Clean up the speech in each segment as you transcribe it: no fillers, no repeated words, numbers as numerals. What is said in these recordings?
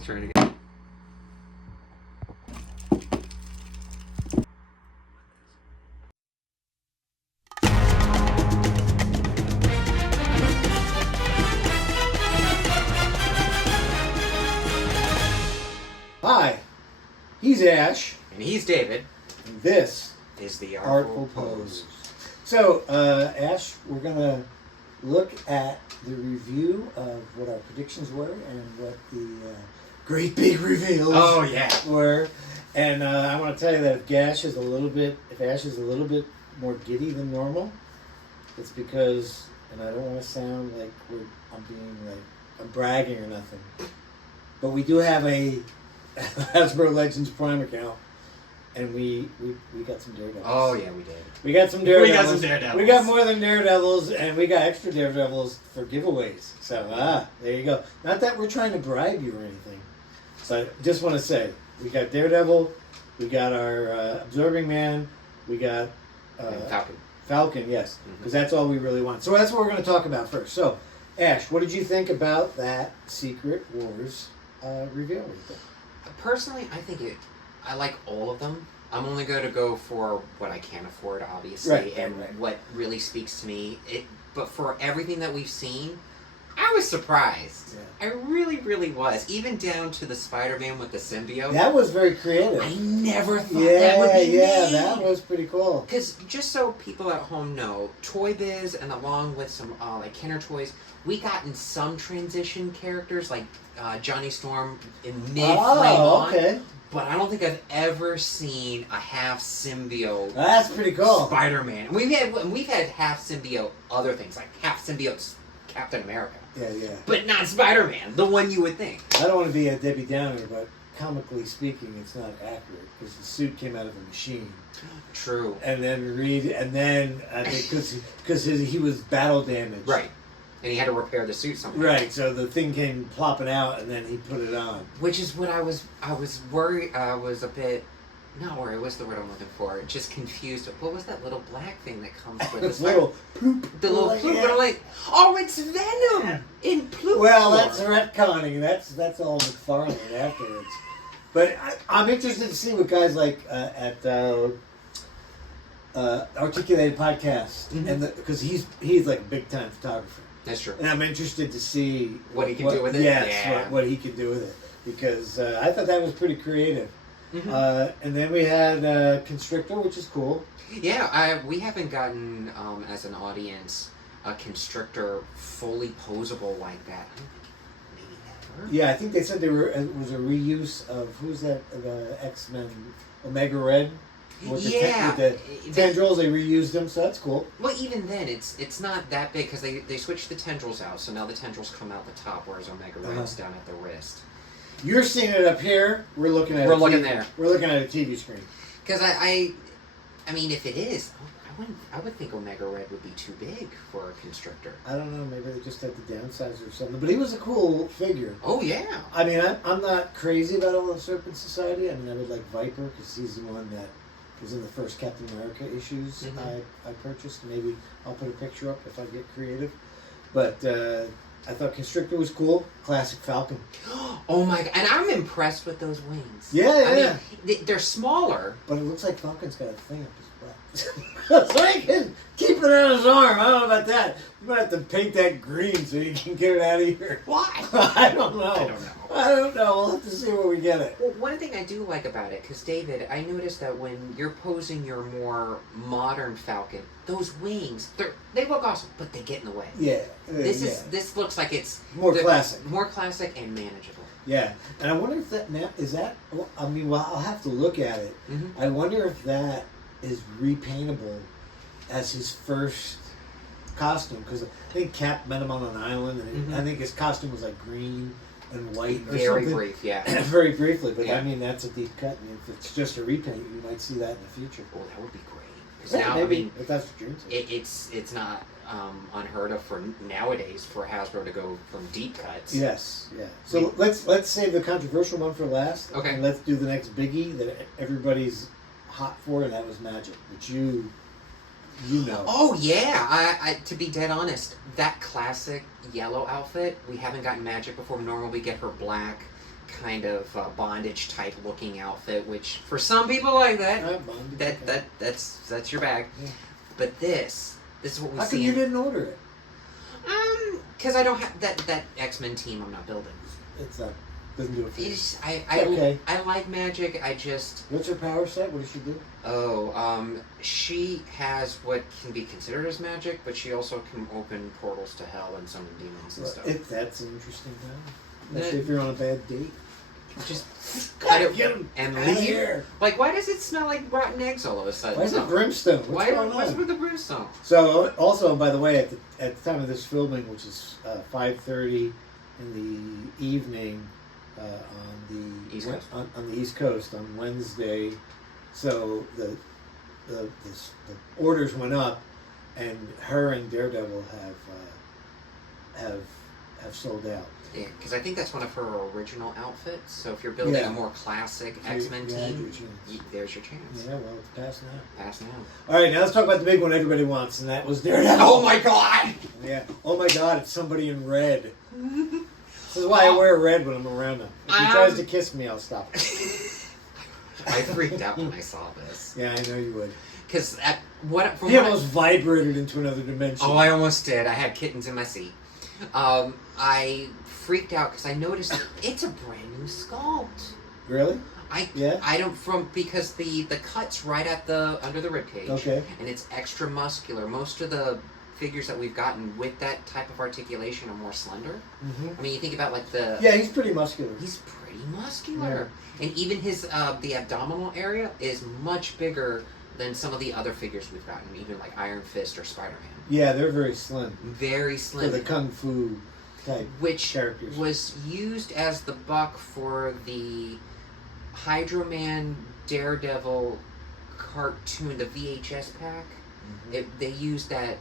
Let's try it again. Hi, he's Ash. And he's David. And this Is the Artful Pose. So, Ash, we're going to look at the review of what our predictions were and what the great big reveals were. And I want to tell you that if Ash is a little bit more giddy than normal, it's because, and I don't want to sound like I'm bragging or nothing, but we do have a Hasbro Legends Prime account. And we got some Daredevils. Oh, yeah, we did. We got some Daredevils. We got some Daredevils. We got more than Daredevils, and we got extra Daredevils for giveaways. So, there you go. Not that we're trying to bribe you or anything. So, I just want to say, we got Daredevil, we got our Absorbing Man, we got... Falcon. Falcon, yes. Because that's all we really want. So, that's what we're going to talk about first. So, Ash, what did you think about that Secret Wars reveal? Personally, I like all of them. I'm only going to go for what I can afford, obviously, and what really speaks to me. But for everything that we've seen, I was surprised. Yeah. I really, really was. Even down to the Spider-Man with the symbiote. That was very creative. I never thought that would be made. That was pretty cool. Because just so people at home know, Toy Biz and along with some like Kenner Toys, we got in some transition characters like Johnny Storm in mid-flame on. Okay. But I don't think I've ever seen a half symbiote. That's pretty cool. Spider-Man. And we've had half symbiote other things, like half symbiote Captain America. Yeah. But not Spider-Man, the one you would think. I don't want to be a Debbie Downer, but comically speaking, it's not accurate because the suit came out of a machine. True. And then I think because he was battle damaged. Right. And he had to repair the suit somehow. Right, so the thing came plopping out, and then he put it on. Which is what I was worried. I was a bit, not worried. What's the word I'm looking for? Just confused. What was that little black thing that comes with this little ploop? The little ploop. Yeah. Like, oh, it's Venom in Ploop. Well, that's retconning. That's all McFarlane afterwards. But I'm interested to see what guys like at Articulated Podcast, and because he's like a big time photographer. That's true. And I'm interested to see what he can do with it. Yes, what he can do with it. Because I thought that was pretty creative. And then we had Constrictor, which is cool. Yeah, we haven't gotten, as an audience, a Constrictor fully posable like that. Maybe never. Yeah, I think they said it was a reuse of, who's that, the X-Men, Omega Red? With the tendrils, they reused them, so that's cool. Well, even then, it's not that big, because they switched the tendrils out, so now the tendrils come out the top, whereas Omega Red's down at the wrist. You're seeing it up here, we're looking at there. We're looking at a TV screen. Because I mean, if it is, I would think Omega Red would be too big for a Constrictor. I don't know, maybe they just had to downsize or something, but he was a cool figure. Oh, yeah. I mean, I'm not crazy about all the Serpent Society. I mean, I would like Viper, because he's the one that was in the first Captain America issues I purchased. Maybe I'll put a picture up if I get creative. But I thought Constrictor was cool. Classic Falcon. Oh my god. And I'm impressed with those wings. Yeah. I mean, they're smaller. But it looks like Falcon's got a thing up his butt. So he can keep it on his arm. I don't know about that. You might have to paint that green so you can get it out of here. Why? I don't know. We'll have to see where we get it. Well, one thing I do like about it, because David, I noticed that when you're posing your more modern Falcon, those wings, they look awesome, but they get in the way. Yeah. This looks like it's more classic. More classic and manageable. Yeah, and I wonder if I'll have to look at it. I wonder if that is repaintable as his first costume, because I think Cap met him on an island, and I think his costume was like green and white or very something. Very brief, yeah. Very briefly, but I mean, that's a deep cut, and if it's just a repaint, you might see that in the future. Oh, that would be great. Yeah, now, maybe, I mean, if that's what you're into. It's not unheard of for nowadays for Hasbro to go from deep cuts. Yes, yeah. So let's save the controversial one for last. Okay. And let's do the next biggie that everybody's hot for, and that was Magic, which you know. Oh yeah, I to be dead honest, that classic yellow outfit, we haven't gotten Magic before. Normally we get her black kind of bondage type looking outfit, which for some people like that. That's your bag. Yeah. But this is what we see. How come you didn't order it? Because I don't have that X-Men team. I'm not building. It's doesn't do it for you. I like magic. I just. What's her power set? What does she do? Oh, she has what can be considered as magic, but she also can open portals to hell and summon demons and stuff. That's interesting, though. Especially if you're on a bad date. Just cut it get him and out leave. Of here. Like, why does it smell like rotten eggs all of a sudden? Why is it brimstone? What's going on? What's with the brimstone? So, also, by the way, at the time of this filming, which is 5:30 in the evening on the East Coast on Wednesday, so the orders went up, and her and Daredevil have sold out. Yeah, because I think that's one of her original outfits. So if you're building a more classic X-Men team, there's your chance. Yeah, well, it's past now. Past now. All right, now let's talk about the big one everybody wants, and that was Daredevil. Oh my God! Yeah. Oh my God, it's somebody in red. This is why I wear red when I'm around him. If he tries to kiss me, I'll stop. I freaked out when I saw this. Yeah, I know you would. Because he almost vibrated into another dimension. Oh, I almost did. I had kittens in my seat. I freaked out because I noticed it's a brand new sculpt. Really? I don't because the cut's right at under the ribcage. Okay. And it's extra muscular. Most of the figures that we've gotten with that type of articulation are more slender. Mm-hmm. I mean, you think about like the... Yeah, he's pretty muscular. He's pretty muscular. Yeah. And even his the abdominal area is much bigger than some of the other figures we've gotten, even like Iron Fist or Spider-Man. Yeah, they're very slim. Very slim. For the Kung Fu type characters. Was used as the buck for the Hydro Man Daredevil cartoon, the VHS pack. Mm-hmm. They used that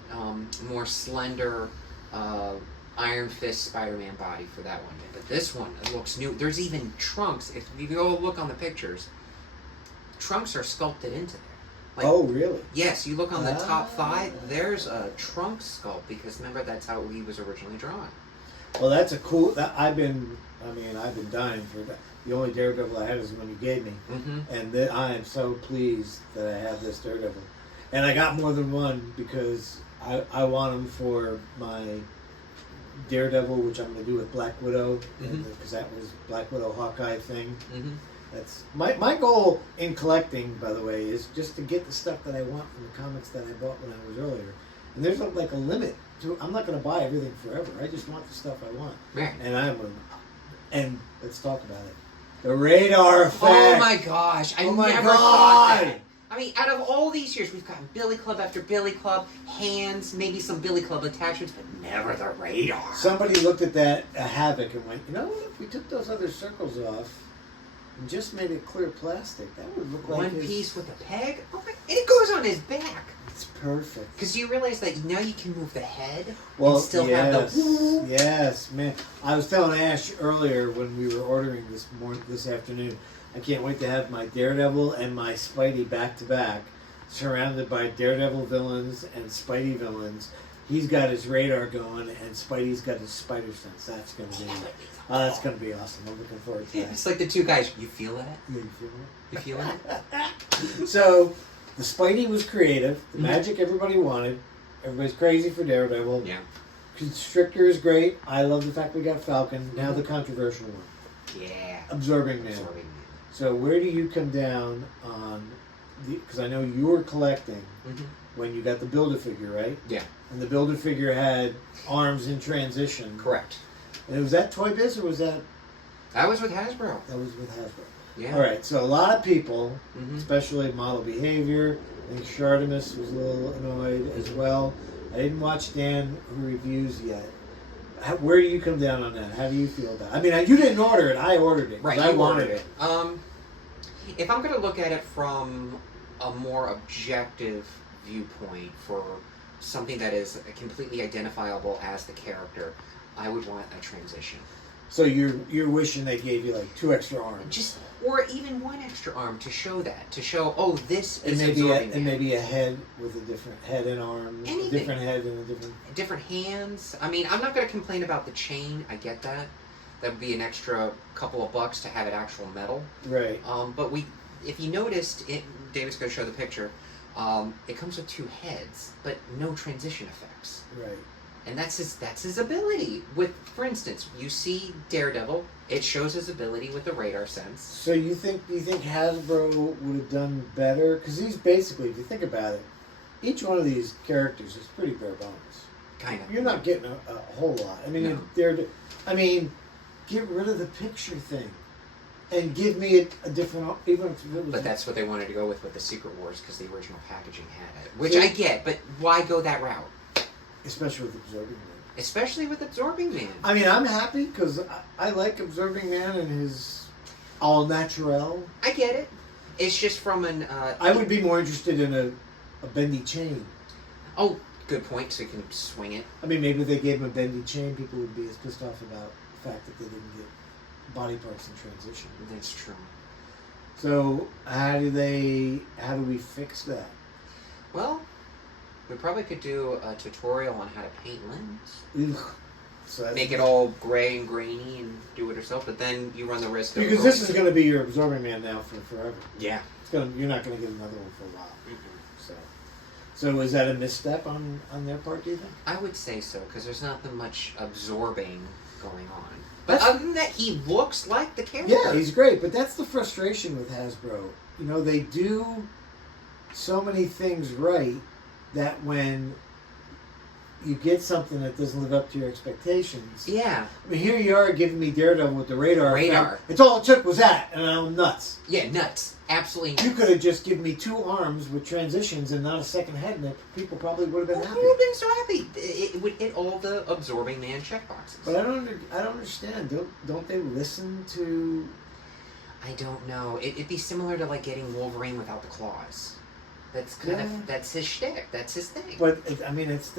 more slender Iron Fist Spider-Man body for that one. But this one, it looks new. There's even trunks. If you go look on the pictures, trunks are sculpted into there. Like, oh, really? Yes, you look on the top 5, there's a trunk sculpt, because remember, that's how he was originally drawn. Well, that's a cool... I've been dying for that. The only Daredevil I had is the one you gave me. Mm-hmm. And I am so pleased that I have this Daredevil. And I got more than one because I want them for my Daredevil, which I'm going to do with Black Widow, because that was Black Widow Hawkeye thing. Mm-hmm. That's my goal in collecting, by the way, is just to get the stuff that I want from the comics that I bought when I was earlier. And there's like a limit to. I'm not going to buy everything forever. I just want the stuff I want. Right. And let's talk about it. The radar effect. Oh my gosh! I never thought that. I mean, out of all these years, we've gotten Billy Club after Billy Club, hands, maybe some Billy Club attachments, but never the radar. Somebody looked at that Havoc and went, you know what? If we took those other circles off and just made it clear plastic, that would look like one piece with a peg. Oh my! And it goes on his back. It's perfect. Because you realize that now you can move the head and still have the... Yes, man. I was telling Ash earlier when we were ordering this afternoon, I can't wait to have my Daredevil and my Spidey back-to-back, surrounded by Daredevil villains and Spidey villains. He's got his radar going, and Spidey's got his spider sense. That's going to be awesome. I'm looking forward to that. It's like the two guys. You feel that? Yeah, you feel it? You feel it? So... The Spidey was creative. The magic everybody wanted. Everybody's crazy for Daredevil. Yeah. Constrictor is great. I love the fact we got Falcon. Now the controversial one. Yeah. Absorbing Man. So where do you come down on the... Because I know you were collecting when you got the Build-A-Figure, right? Yeah. And the Build-A-Figure had arms in transition. Correct. And was that Toy Biz or was that... That was with Hasbro. That was with Hasbro. Yeah. All right, so a lot of people, especially Model Behavior, I think Shartimus was a little annoyed as well. I didn't watch Dan who reviews yet. Where do you come down on that? How do you feel about it? I mean, you didn't order it. I ordered it. Right, I wanted it. If I'm going to look at it from a more objective viewpoint for something that is completely identifiable as the character, I would want a transition. So you're wishing they gave you like 2 extra arms, or even 1 extra arm to show this and is maybe a head with a different head and arm, a different head and a different hands. I mean, I'm not going to complain about the chain. I get that, That would be an extra couple of bucks to have it actual metal. Right. But if you noticed, David's going to show the picture. It comes with 2 heads, but no transition effects. Right. And that's his ability. With, for instance, you see Daredevil. It shows his ability with the radar sense. So you think Hasbro would have done better? Because these basically, if you think about it, each one of these characters is pretty bare bones. Kind of. You're not getting a whole lot. I mean, No. get rid of the picture thing, and give me a different. But that's what they wanted to go with the Secret Wars, because the original packaging had it. Which I get, but why go that route? Especially with Absorbing Man. Especially with Absorbing Man. I mean, I'm happy because I like Absorbing Man and his all natural. I get it. It's just from an... I would be more interested in a bendy chain. Oh, good point, so you can swing it. I mean, maybe if they gave him a bendy chain, people would be as pissed off about the fact that they didn't get body parts in transition. That's true. So, how do we fix that? Well, we probably could do a tutorial on how to paint limbs. Ugh. So make it all gray and grainy and do it yourself, but then you run the risk of... Because this is going to be your Absorbing Man now for forever. Yeah. You're not going to get another one for a while. Mm-hmm. So is that a misstep on their part, do you think? I would say so, because there's not that much absorbing going on. But other than that, he looks like the character. Yeah, he's great, but that's the frustration with Hasbro. You know, they do so many things right that when you get something that doesn't live up to your expectations. Yeah. I mean, here you are giving me Daredevil with the radar. Radar. It's all it took was that, and I'm nuts. Yeah, nuts. Absolutely nuts. You could have just given me 2 arms with transitions and not a second head, and people probably would have been happy. Who would have been so happy? It would hit all the Absorbing Man checkboxes. But I don't understand. Don't they listen to... I don't know. It'd be similar to like getting Wolverine without the claws. That's kind of that's his shtick. That's his thing. But that's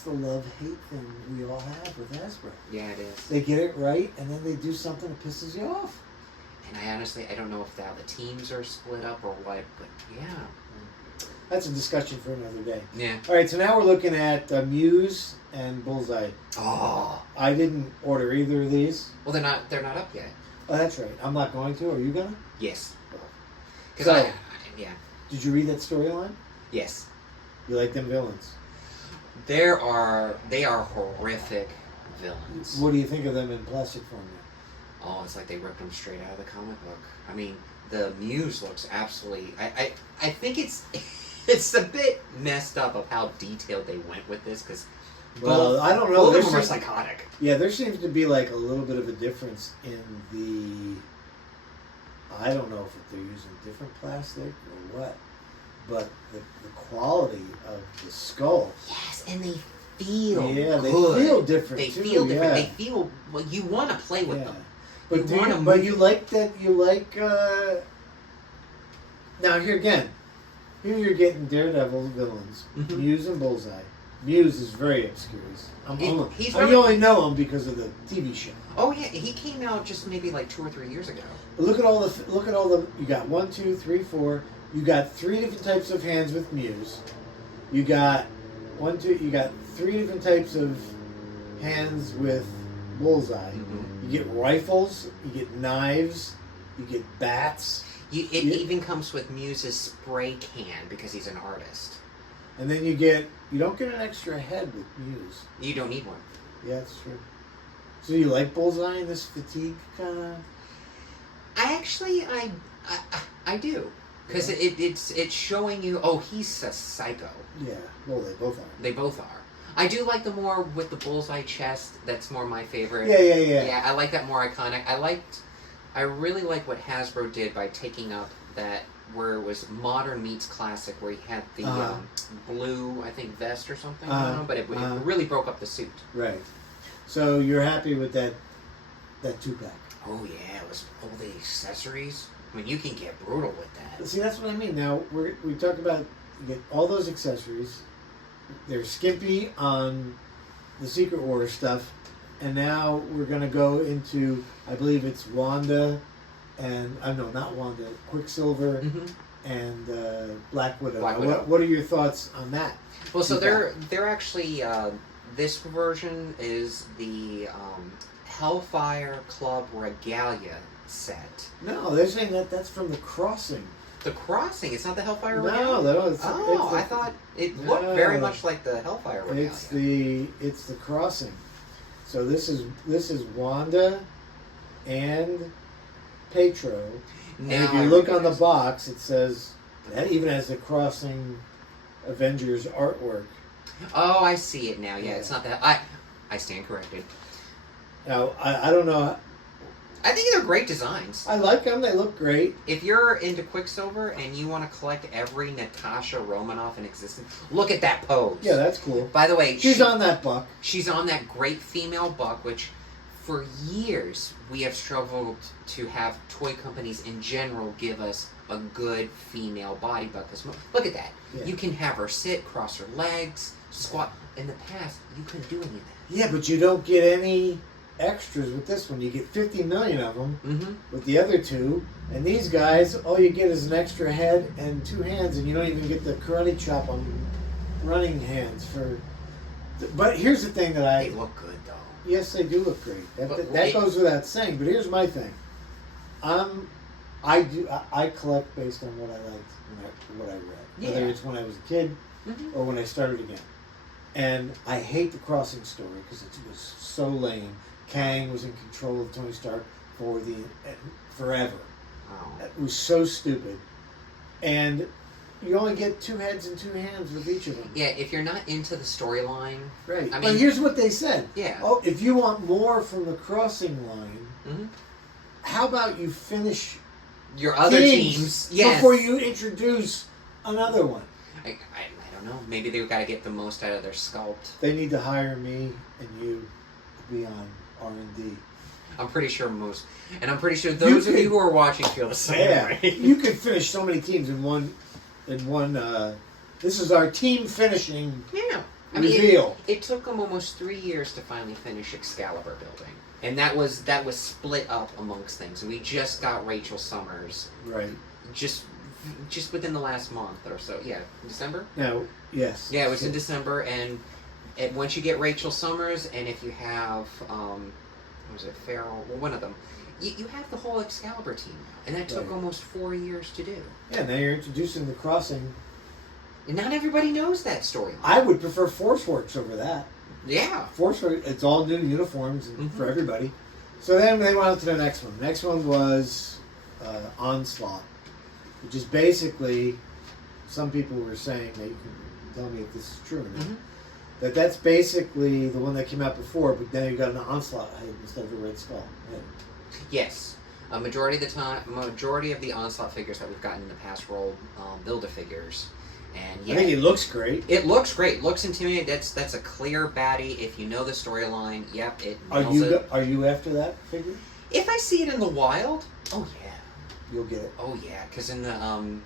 the love-hate thing we all have with Hasbro. Yeah, it is. They get it right, and then they do something that pisses you off. And I don't know if the teams are split up or what, but yeah. That's a discussion for another day. Yeah. All right, so now we're looking at Muse and Bullseye. Oh. I didn't order either of these. Well, they're not up yet. Oh, that's right. I'm not going to. Are you gonna? Yes. Because yeah. Did you read that storyline? Yes. You like them villains? They are horrific villains. What do you think of them in plastic form now? Oh, it's like they ripped them straight out of the comic book. I mean, the Muse looks absolutely... I think it's a bit messed up of how detailed they went with this, because... Well, I don't know. Both of them are psychotic. Yeah, there seems to be like a little bit of a difference in the... I don't know if they're using different plastic or what, but the quality of the skull. Yes, and they feel Yeah, they good. feel different They too, feel different. yeah. They feel... Well, you want to play with them. But you like that, now here again, here you're getting Daredevil villains, Mm-hmm. Muse and Bullseye. Muse is very obscure. He's I only know him because of the TV show. Oh yeah, he came out just maybe like 2 or 3 years ago. But look at all the, you got 1, 2, 3, 4, you got 3 different types of hands with Muse. You got 3 different types of hands with Bullseye. Mm-hmm. You get rifles, you get knives, you get bats. It even comes with Muse's spray can because he's an artist. And then you don't get an extra head with Muse. You don't need one. Yeah, that's true. So you like Bullseye in this fatigue kind of? I do. Because it's showing you, oh, he's a psycho. Yeah, well, they both are. They both are. I do like the more with the Bullseye chest. That's more my favorite. Yeah. Yeah, I like that more iconic. I really like what Hasbro did by taking up that where it was modern meets classic, where he had the blue, I think, vest or something. I don't know, but it really broke up the suit. Right. So you're happy with that 2-pack? Oh yeah, it was all the accessories. I mean, you can get brutal with that. See, that's what I mean. Now we talk about you get all those accessories. They're skimpy on the Secret Wars stuff, and now we're going to go into, I believe it's Wanda, and no, not Wanda, Quicksilver, and Black Widow. What are your thoughts on that? Well, so they're actually this version is the Hellfire Club Regalia set. No, they're saying that's from the Crossing. The Crossing. It's not the Hellfire Regalia. No, it's I thought it looked very much like the Hellfire Regalia. It's the Crossing. So this is Wanda and Petro. Now and if you look on the box, it says that even has the Crossing Avengers artwork. Oh, I see it now. Yeah, it's not that. I stand corrected. Now I don't know. I think they're great designs. I like them. They look great. If you're into Quicksilver and you want to collect every Natasha Romanoff in existence, look at that pose. Yeah, that's cool. By the way, she's on that buck. She's on that great female buck, which for years we have struggled to have toy companies in general give us a good female body buck. Because look at that. Yeah. You can have her sit, cross her legs, squat. In the past, you couldn't do any of that. Yeah, but you don't get any extras with this one. You get 50 million of them with the other two, and these guys, all you get is an extra head and two hands, and you don't even get the karate chop on running hands for. But here's the thing that they look good though. Yes, they do look great. That goes without saying. But here's my thing. I collect based on what I liked and what I read, whether it's when I was a kid or when I started again. And I hate the Crossing story because it was so lame. Kang was in control of Tony Stark for forever. Oh. It was so stupid. And you only get two heads and two hands with each of them. Yeah, if you're not into the storyline. Right. I mean, but here's what they said. Yeah. Oh, if you want more from the Crossing line, how about you finish your other teams before you introduce another one? I don't know. Maybe they've got to get the most out of their sculpt. They need to hire me and you to be on R&D. I'm pretty sure those of you who are watching feel the same way. You could finish so many teams in one. This is our team finishing reveal. It took them almost 3 years to finally finish Excalibur building, and that was split up amongst things. And we just got Rachel Summers, right? Just within the last month or so. Yeah, December. No, yes. Yeah, it was in December, and once you get Rachel Summers, and if you have was it Farrell? Well, one of them. You have the whole Excalibur team now, and that took almost 4 years to do. Yeah, now you're introducing the Crossing. And not everybody knows that story. I would prefer ForceWorks over that. Yeah. ForceWorks, it's all new uniforms for everybody. So then they went on to the next one. The next one was Onslaught, which is basically, some people were saying, that you can tell me if this is true or not, that's basically the one that came out before, but then you got an Onslaught head instead of a Red Skull head. Yes. A majority of the Onslaught figures that we've gotten in the past were old Build-A-Figures. And yeah, I think it looks great. It looks great. Looks intimidating. That's a clear baddie. If you know the storyline, yep, it nails it. Are you after that figure? If I see it in the wild, oh yeah. You'll get it. Oh yeah, because in the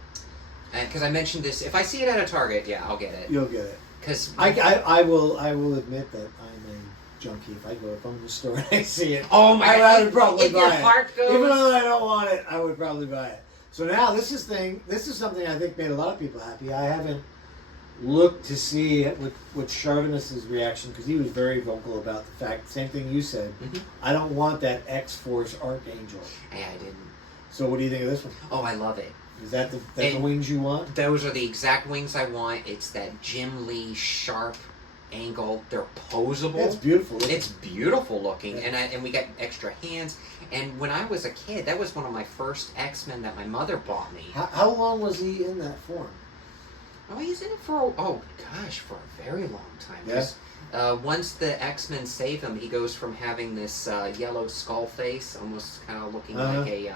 because I mentioned this. If I see it at a Target, yeah, I'll get it. You'll get it. Because I will admit that I'm a junkie. If I go up on the store and I see it, oh my God, I would probably buy your it. Heart goes... Even though I don't want it, I would probably buy it. So now this is something I think made a lot of people happy. I haven't looked to see what Charvinus's reaction, because he was very vocal about the fact, same thing you said, I don't want that X-Force Archangel. Yeah, I didn't. So what do you think of this one? Oh, I love it. Is that the wings you want? Those are the exact wings I want. It's that Jim Lee sharp angle. They're posable. It's beautiful. It's beautiful looking, yeah. And we got extra hands. And when I was a kid, that was one of my first X-Men that my mother bought me. How long was he in that form? Oh, he's in it for a very long time. Yeah. Once the X-Men save him, he goes from having this yellow skull face, almost kind of looking like a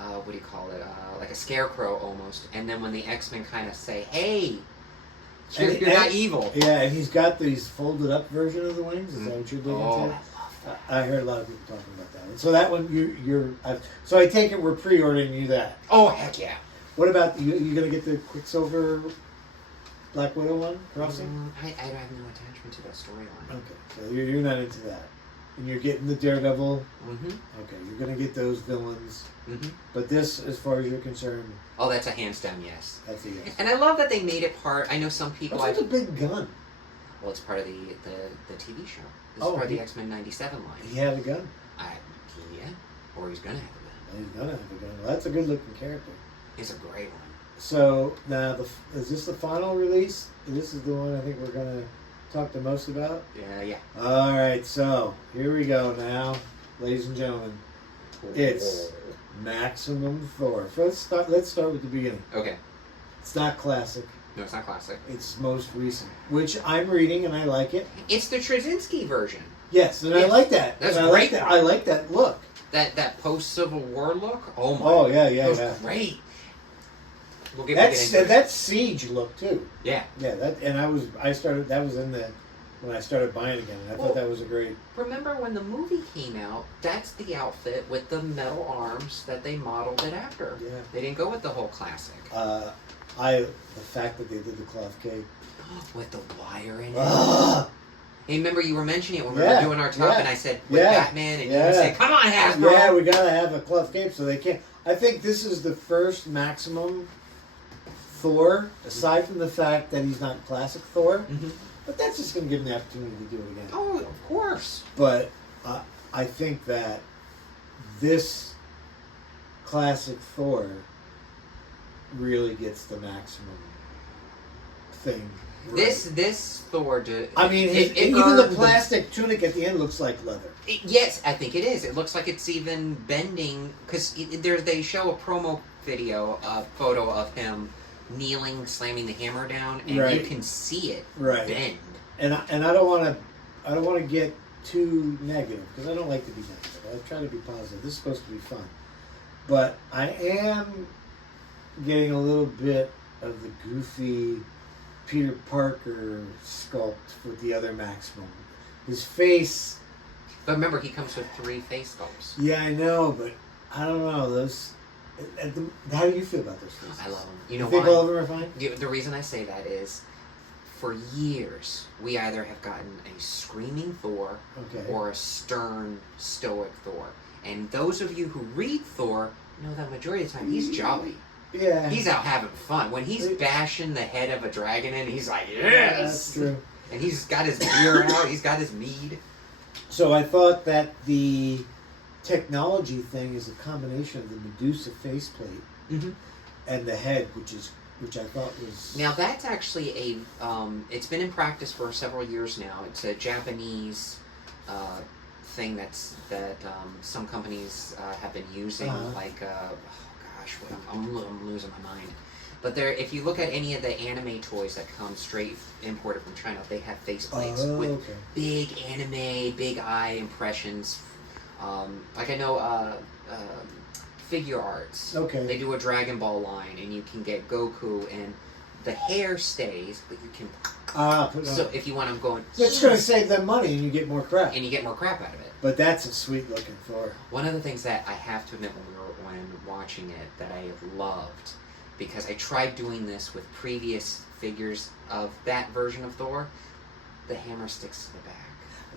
what do you call it? Like a scarecrow almost. And then when the X-Men kind of say, "Hey, you're not evil." Yeah, and he's got these folded up version of the wings. Is that what you're digging to? I love that. I heard a lot of people talking about that. And so that one, so I take it we're pre-ordering you that. Oh heck yeah! What about you? Gonna get the Quicksilver Black Widow one crossing? I have no attachment to that storyline. Okay, so you're not into that, and you're getting the Daredevil. Okay, you're gonna get those villains. But this, as far as you're concerned, oh, that's a hands down yes. That's a yes. And I love that they made it part. I know some people. That's a big gun. Well, it's part of the TV show. This is part of the X-Men 97 line. He had a gun. Yeah, or he's gonna have a gun. He's gonna have a gun. Well, that's a good looking character. He's a great one. So now, is this the final release? This is the one I think we're gonna talk the most about. Yeah. All right, so here we go now, ladies and gentlemen. It's Maximum Thor. Let's start with the beginning. Okay. It's not classic. No, it's not classic. It's most recent, which I'm reading and I like it. It's the Straczynski version. Yes, and I like that. That's and great. I like that look. That post-Civil War look. Oh my. Oh yeah. That was great. We'll get That Siege look too. Yeah. Yeah. That was in the when I started buying again. And I thought that was a great. Remember when the movie came out? That's the outfit with the metal arms that they modeled it after. Yeah. They didn't go with the whole classic. The fact that they did the cloth cape with the wire in it. Hey, remember you were mentioning it when we were doing our top, and I said with Batman, and you said, "Come on, Hasbro." Yeah, we gotta have a cloth cape, so they can't. I think this is the first Maximum Thor, aside from the fact that he's not classic Thor. Mm-hmm. But that's just going to give him the opportunity to do it again. Oh, of course. But I think that this classic Thor really gets the Maximum thing. Right. This Thor. I mean, even the plastic tunic at the end looks like leather. Yes, I think it is. It looks like it's even bending because they show a promo photo of him kneeling, slamming the hammer down, and you can see it bend. And I don't want to get too negative because I don't like to be negative. I try to be positive. This is supposed to be fun, but I am getting a little bit of the goofy Peter Parker sculpt with the other Maximum. His face. But remember, he comes with 3 face sculpts. Yeah, I know, but I don't know those. How do you feel about those faces? I love them. You know why? Think all of them are fine? The reason I say that is, for years, we either have gotten a screaming Thor or a stern, stoic Thor. And those of you who read Thor know that majority of the time he's jolly. Yeah. He's out having fun. When he's bashing the head of a dragon in, he's like, yes! Yeah, that's true. And he's got his beer out, he's got his mead. So I thought that the technology thing is a combination of the Medusa faceplate and the head, which I thought was... Now that's actually it's been in practice for several years now. It's a Japanese thing that some companies have been using, I'm losing my mind. But if you look at any of the anime toys that come straight imported from China, they have faceplates with big anime, big eye impressions. Like I know Figure Arts. Okay. They do a Dragon Ball line, and you can get Goku, and the hair stays, but you can. So if you want them going. It's going to save them money, and you get more crap. And you get more crap out of it. But that's a sweet looking Thor. One of the things that I have to admit when watching it that I loved, because I tried doing this with previous figures of that version of Thor, the hammer sticks to the back.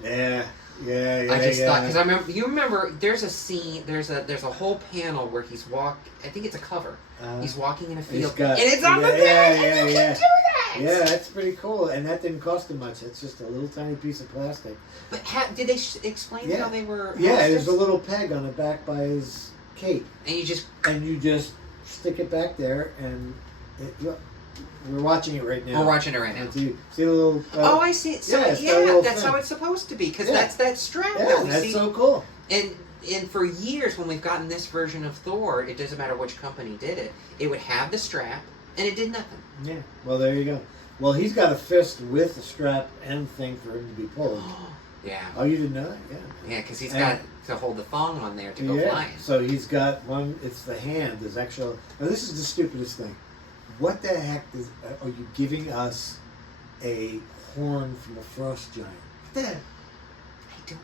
Yeah. I just thought, because you remember there's a scene, there's a whole panel where he's I think it's a cover. He's walking in a field, and it's on the back, and you can do that! Yeah, that's pretty cool, and that didn't cost him much. It's just a little tiny piece of plastic. But did they explain how they were? Yeah, there's a little peg on the back by his cape. And you just stick it back there, and we're watching it right now. We're watching it right now. See the little... I see. So that's how it's supposed to be, because that's that strap that we see. That's so cool. And for years, when we've gotten this version of Thor, it doesn't matter which company did it, it would have the strap, and it did nothing. Yeah, well, there you go. Well, he's got a fist with the strap and thing for him to be pulled. Yeah. Oh, you didn't know that? Yeah. Yeah, because he's got to hold the thong on there to go flying. So he's got one, it's the hand, there's actual... Now, this is the stupidest thing. What the heck are you giving us a horn from a frost giant? What the heck? I don't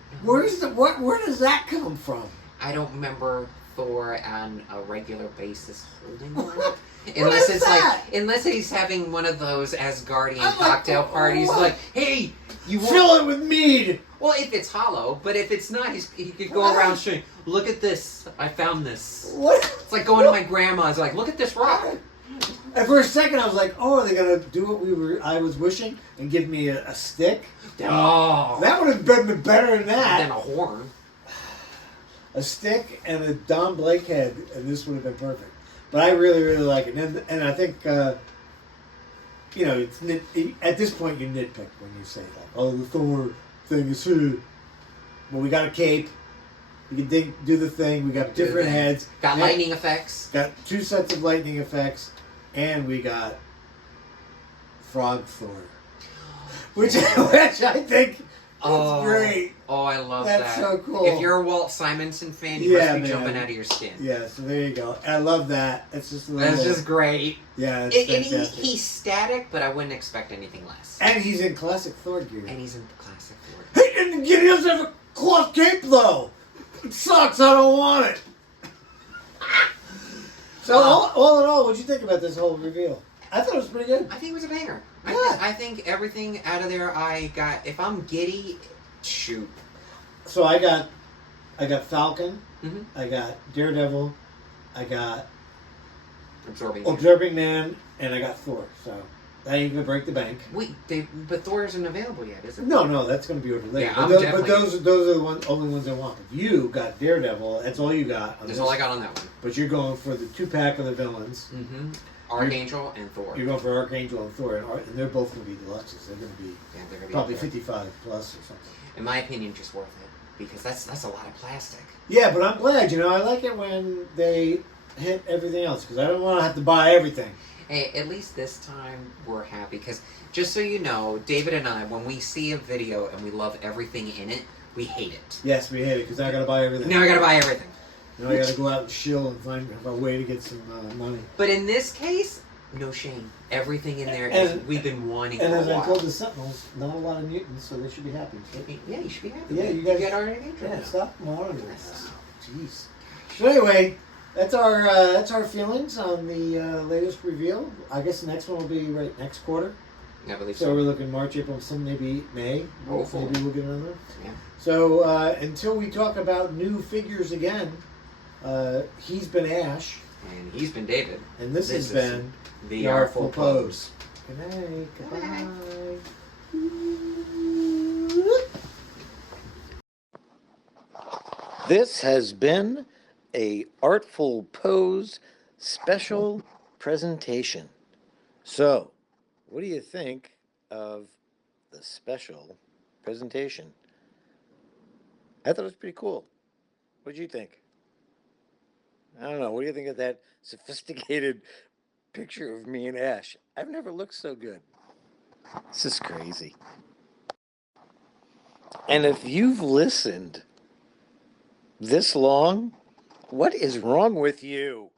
know. Where does that come from? I don't remember Thor on a regular basis holding one. Unless he's having one of those Asgardian cocktail parties, like, hey, you fill it with mead. Well, if it's hollow, but if it's not, he could go around showing, look at this, I found this. What? It's like going to my grandma's, like, look at this rock. And for a second, I was like, "Oh, are they gonna do what I was wishing and give me a stick?" Oh, that would have been better than that. Than a horn. A stick and a Don Blake head, and this would have been perfect. But I really, really like it, and I think you know, at this point you nitpick when you say like, "Oh, the Thor thing is here." Well, we got a cape. We can do the thing. We got different heads. Got lightning effects. Got 2 sets of lightning effects. And we got Frog Thor. Which I think is great. Oh, I love that. That's so cool. If you're a Walt Simonson fan, you must be jumping out of your skin. Yeah, so there you go. I love that. It's just That's just great. Yeah, it's fantastic. He's static, but I wouldn't expect anything less. And he's in classic Thor gear. And he's in classic Thor gear. He doesn't have a cloth cape, though. It sucks. I don't want it. So all in all, what'd you think about this whole reveal? I thought it was pretty good. I think it was a banger. Yeah. I think everything out of there I got. If I'm giddy, shoot. So I got Falcon. Mm-hmm. I got Daredevil. I got Absorbing Man, and I got Thor. So that ain't gonna break the bank. Wait, but Thor isn't available yet, is it? No, that's gonna be over later. Yeah, but those are the only ones I want. If you got Daredevil, that's all you got. That's all I got on that one. But you're going for the 2-pack of the villains. Mm-hmm. Archangel and Thor. You're going for Archangel and Thor, and they're both going to be deluxes. They're going to be probably 55 plus or something. In my opinion, just worth it because that's a lot of plastic. Yeah, but I'm glad. I like it when they hit everything else because I don't want to have to buy everything. Hey, at least this time we're happy because just so you know, David and I, when we see a video and we love everything in it, we hate it. Yes, we hate it because I got to buy everything. Now I got to buy everything. Now I got to go out and shill and find a way to get some money. But in this case, no shame. Everything in there is we've been wanting. And as I told the Sentinels, not a lot of mutants, so they should be happy. Yeah, you should be happy. Yeah, you guys get Archangel. Yeah, stop monitoring this. Jeez. So anyway, that's our feelings on the latest reveal. I guess the next one will be right next quarter. I believe so. So we're looking March, April, some maybe May. Hopefully. Maybe we'll get another. Yeah. So until we talk about new figures again, he's been Ash. And he's been David. And this has been TheArtfulPose. Good night. Goodbye. This has been a Artful Pose special presentation. So, what do you think of the special presentation? I thought it was pretty cool. What did you think? I don't know. What do you think of that sophisticated picture of me and Ash? I've never looked so good. This is crazy. And if you've listened this long, what is wrong with you?